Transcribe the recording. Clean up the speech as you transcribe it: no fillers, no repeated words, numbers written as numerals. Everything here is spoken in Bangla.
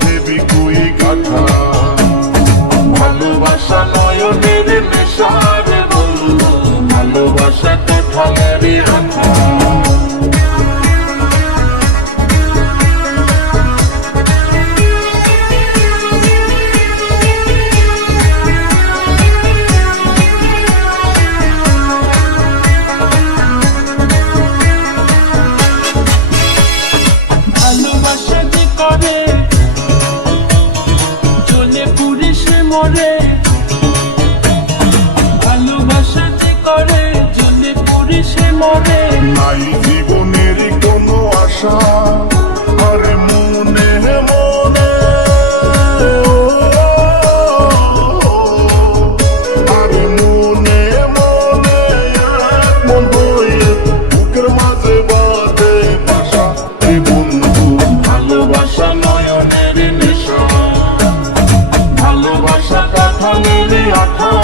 ফেবিকুইক আঠা। ভালোবাসা নয়নের নেশার বন্ধু, ভালোবাসা কাঁঠালেরই আঠা। ভালোবাসা যে করে জ্বলে পুড়ে সে মরে, ভালোবাসা যে করে জ্বলে পুড়ে সে মরে। নাই জীবনের কোনো আশা, আরে মনে মনে আরে মনে মনে মন হয়ে বুকের মাঝে বাঁধে বাসা। এই বন্ধু ভালোবাসা নয়নের নেশা, ভালোবাসা কাঁঠালেরই আঠা।